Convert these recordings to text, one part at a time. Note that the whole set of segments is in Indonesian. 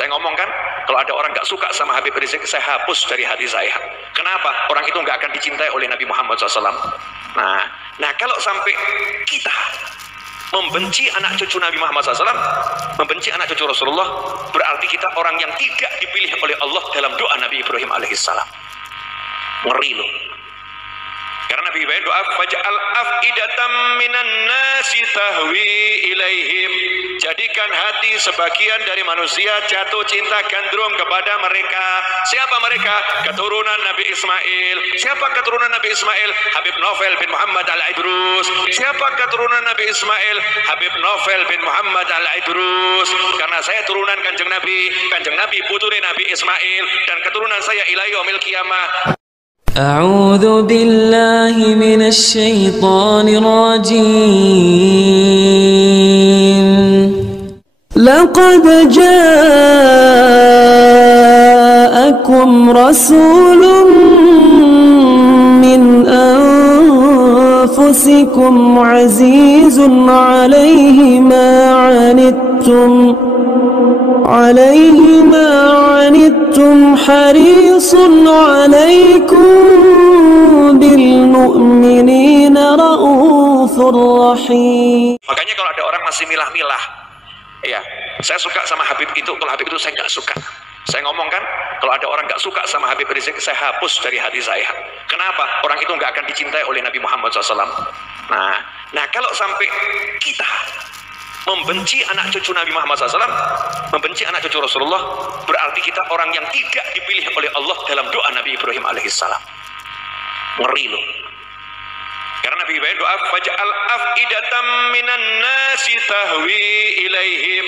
Saya ngomong kan, kalau ada orang nggak suka sama Habib Rizik, saya hapus dari hati saya. Kenapa? Orang itu nggak akan dicintai oleh Nabi Muhammad SAW. Nah kalau sampai kita membenci anak cucu Nabi Muhammad SAW, membenci anak cucu Rasulullah, berarti kita orang yang tidak dipilih oleh Allah dalam doa Nabi Ibrahim alaihissalam. Ngeri loh. Karena Nabi Ibrahim doa, faj'al af'idatam minan nasi tahwi ilaihim. Jadikan hati sebagian dari manusia jatuh cinta gandrung kepada mereka. Siapa mereka? Keturunan Nabi Ismail. Siapa keturunan Nabi Ismail? Habib Novel bin Muhammad Al-Idrus. Siapa keturunan Nabi Ismail? Habib Novel bin Muhammad Al-Idrus. Karena saya turunan Kanjeng Nabi putri Nabi Ismail, dan keturunan saya ila yaumil qiyamah. أعوذ بالله من الشيطان الرجيم لقد جاءكم رسول من أنفسكم عزيز عليه ما عنتم حريص عليكم بالمؤمنين رؤوف رحيم. Makanya kalau ada orang masih milah-milah, ya saya suka sama Habib itu, kalau Habib itu saya nggak suka. Saya ngomong kan, kalau ada orang nggak suka sama Habib Rizik, saya hapus dari hati saya. Kenapa? Orang itu nggak akan dicintai oleh Nabi Muhammad SAW. Nah kalau sampai kita membenci anak cucu Nabi Muhammad SAW, membenci anak cucu Rasulullah, berarti kita orang yang tidak dipilih oleh Allah dalam doa Nabi Ibrahim alaihissalam. Ngeri loh. Karena Nabi Ibrahim doa, faj'al af'idatam minan nasi tahwi ilaihim.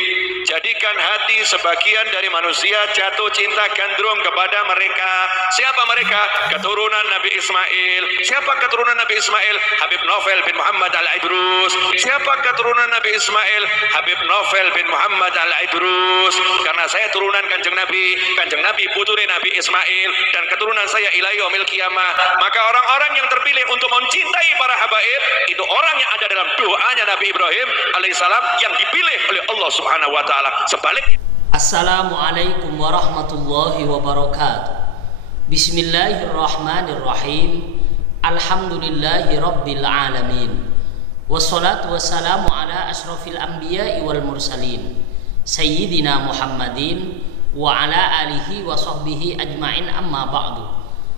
Jadikan hati sebagian dari manusia jatuh cinta gandrung kepada mereka. Siapa mereka? Keturunan Nabi Ismail. Siapa keturunan Nabi Ismail? Habib Novel bin Muhammad Al-Idrus. Siapa keturunan Nabi Ismail? Habib Novel bin Muhammad Al-Idrus. Karena saya turunan Kanjeng Nabi putri Nabi Ismail, dan keturunan saya ila yaumil qiyamah. Maka orang-orang yang terpilih untuk mencintai para habaib itu orang yang ada dalam doanya Nabi Ibrahim alaihissalam, yang dipilih oleh Allah Subhanahu wa taala. Sebaliknya, Assalamualaikum warahmatullahi wabarakatuh. Bismillahirrahmanirrahim. Alhamdulillahi rabbil alamin. Wassalatu wassalamu ala asyrafil anbiya'i wal mursalin Sayyidina Muhammadin wa ala alihi wa sahbihi ajma'in, amma ba'du.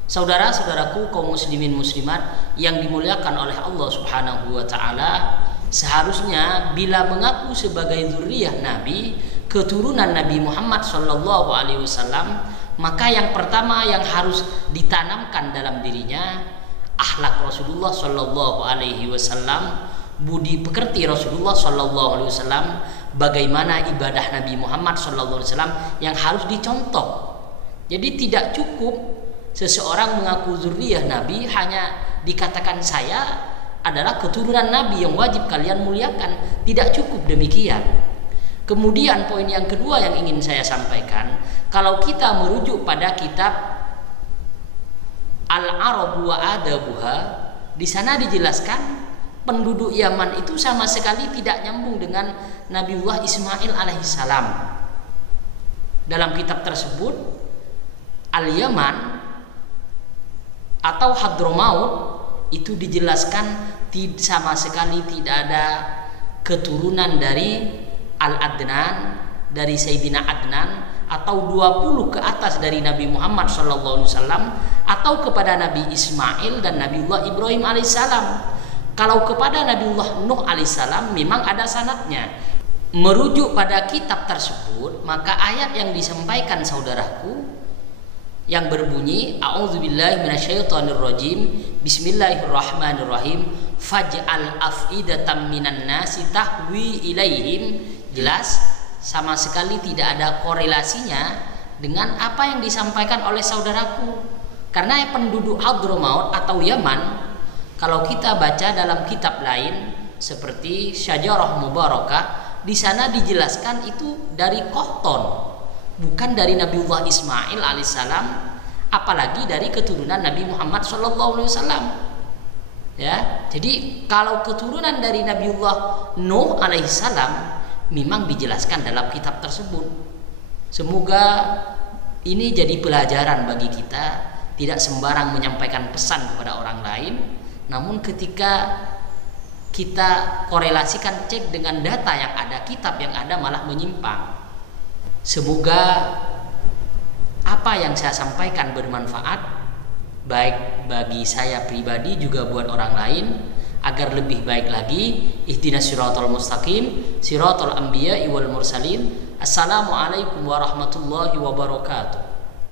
Saudara-saudaraku kaum muslimin muslimat yang dimuliakan oleh Allah Subhanahu wa taala, seharusnya bila mengaku sebagai zuriyah Nabi, keturunan Nabi Muhammad sallallahu alaihi wasallam, maka yang pertama yang harus ditanamkan dalam dirinya akhlak Rasulullah sallallahu alaihi wasallam, budi pekerti Rasulullah sallallahu alaihi wasallam, bagaimana ibadah Nabi Muhammad sallallahu alaihi wasallam yang harus dicontoh. Jadi tidak cukup seseorang mengaku zuriyah Nabi hanya dikatakan saya adalah keturunan Nabi yang wajib kalian muliakan. Tidak cukup demikian. Kemudian poin yang kedua yang ingin saya sampaikan, kalau kita merujuk pada kitab Al-Arab wa Adabuha, di sana dijelaskan penduduk Yaman itu sama sekali tidak nyambung dengan Nabiullah Ismail alaihissalam. Dalam kitab tersebut, Al-Yaman atau Hadramaut itu dijelaskan sama sekali tidak ada keturunan dari Al-Adnan, dari Sayyidina Adnan, atau 20 ke atas dari Nabi Muhammad SAW, atau kepada Nabi Ismail dan Nabiullah Ibrahim alaihissalam. Kalau kepada Nabiullah Nuh alaihissalam memang ada sanadnya. Merujuk pada kitab tersebut, maka ayat yang disampaikan saudaraku yang berbunyi a'udzubillahi minasyaitonirrajim bismillahirrahmanirrahim faj'al af'idatam minan nasi tahwi ilaihim, jelas sama sekali tidak ada korelasinya dengan apa yang disampaikan oleh saudaraku. Karena penduduk Hadramaut atau Yaman, kalau kita baca dalam kitab lain seperti Syajarah Mubarakah, di sana dijelaskan itu dari Qahtan, bukan dari Nabiullah Ismail alaihissalam, apalagi dari keturunan Nabi Muhammad SAW. Ya, jadi kalau keturunan dari Nabiullah Nuh alaihissalam memang dijelaskan dalam kitab tersebut. Semoga ini jadi pelajaran bagi kita, tidak sembarang menyampaikan pesan kepada orang lain, namun ketika kita korelasikan, cek dengan data yang ada, kitab yang ada malah menyimpang. Semoga apa yang saya sampaikan bermanfaat, baik bagi saya pribadi juga buat orang lain, agar lebih baik lagi. Ihdinas siratal mustaqim, siratal anbiya'i wal mursalin. Assalamualaikum warahmatullahi wabarakatuh.